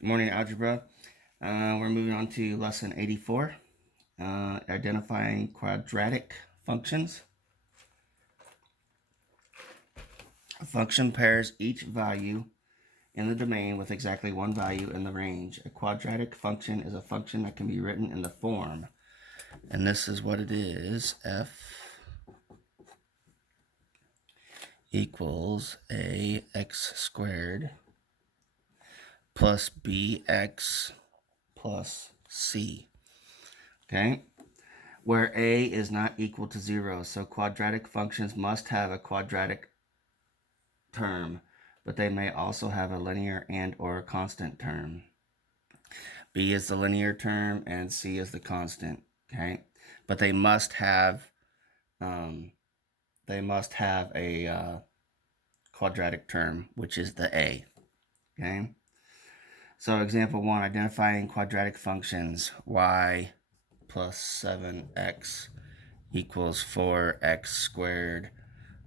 Good morning, Algebra. We're moving on to lesson 84, identifying quadratic functions. A function pairs each value in the domain with exactly one value in the range. A quadratic function is a function that can be written in the form, and this is what it is: f equals ax squared plus bx plus c. Okay, where a is not equal to 0. So quadratic functions must have a quadratic term, but they may also have a linear and or constant term. B is the linear term and C is the constant. Okay, but they must have a quadratic term, which is the A. Okay, so example 1, identifying quadratic functions. Y plus 7x equals 4x squared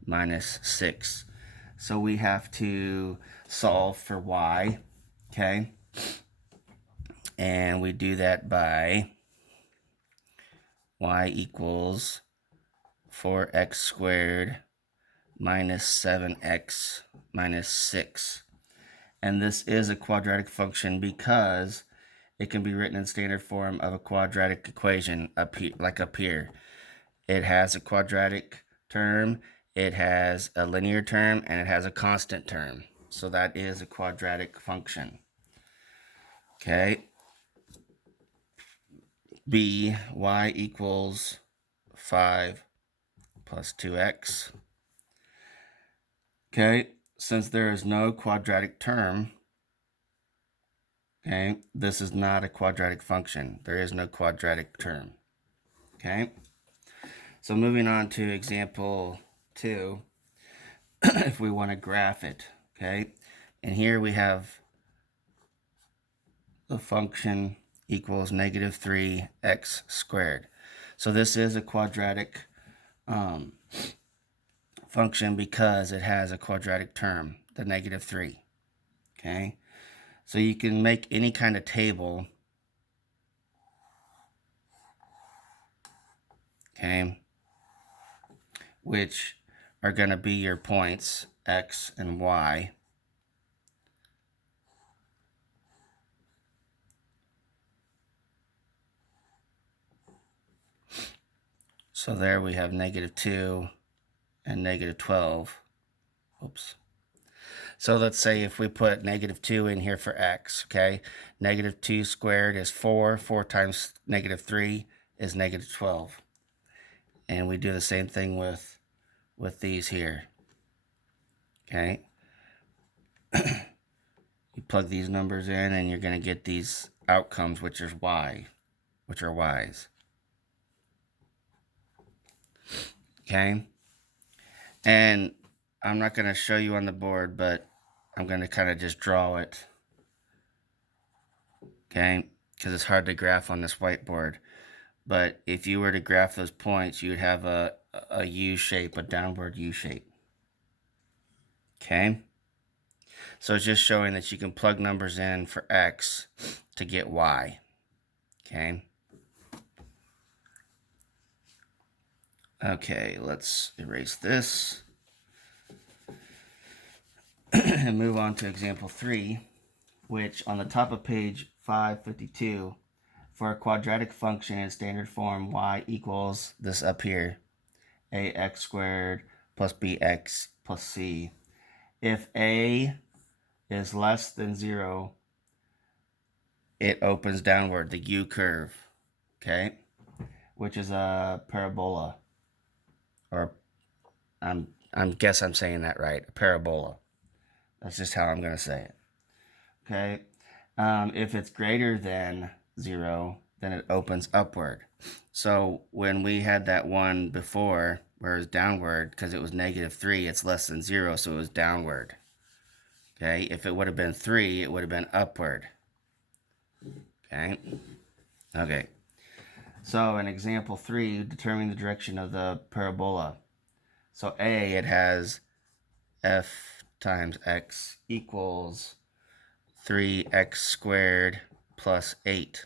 minus 6. So we have to solve for y, okay? And we do that by y equals 4x squared minus 7x minus 6. And this is a quadratic function because it can be written in standard form of a quadratic equation like up here. It has a quadratic term, it has a linear term, and it has a constant term. So that is a quadratic function. Okay. B, y equals 5 plus 2x. Okay, since there is no quadratic term, okay, this is not a quadratic function. There is no quadratic term. Okay, so moving on to example 2, if we want to graph it, okay, and here we have the function equals negative 3x squared. So this is a quadratic function because it has a quadratic term, the negative 3. Okay, so you can make any kind of table, okay, which are going to be your points, x and y. So there we have negative 2 and negative 12. Oops. So let's say if we put negative 2 in here for x, okay, negative 2 squared is 4. 4 times negative 3 is negative 12. And we do the same thing with these here. Okay. You plug these numbers in and you're going to get these outcomes, which are y's. Okay. And I'm not going to show you on the board, but I'm going to kind of just draw it. Okay. Because it's hard to graph on this whiteboard. But if you were to graph those points, you'd have a U shape, a downward U shape. Okay. So it's just showing that you can plug numbers in for x to get y. Okay. Okay, let's erase this and move on to example 3, which on the top of page 552, for a quadratic function in standard form, y equals this up here, ax squared plus bx plus c. If a is less than 0, it opens downward, the U curve, okay, which is a parabola, or I guess I'm saying that right, a parabola. That's just how I'm going to say it. Okay. If it's greater than 0, then it opens upward. So when we had that one before where it was downward, because it was negative 3, it's less than 0, so it was downward. Okay. If it would have been 3, it would have been upward. Okay. Okay. So in example 3, determine the direction of the parabola. So A, it has f times x equals 3x squared plus 8.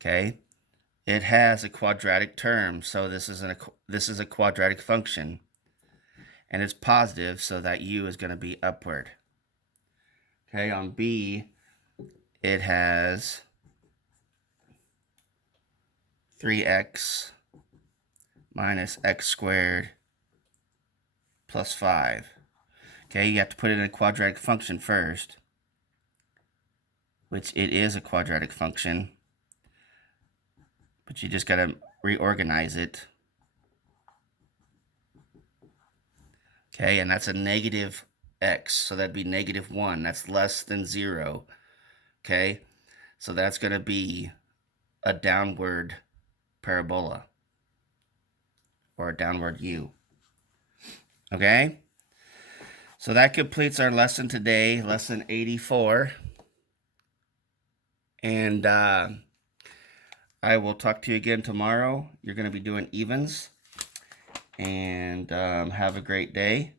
Okay, it has a quadratic term, so this is a quadratic function, and it's positive, so that u is going to be upward. Okay, on B, it has 3x minus x squared plus 5. Okay, you have to put it in a quadratic function first, which it is a quadratic function, but you just got to reorganize it. Okay, and that's a negative x, so that'd be -1. That's less than 0. Okay, so that's going to be a downward parabola, or a downward u. Okay, so that completes our lesson today, lesson 84. And I will talk to you again tomorrow. You're going to be doing evens. And have a great day.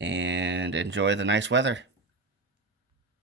And enjoy the nice weather.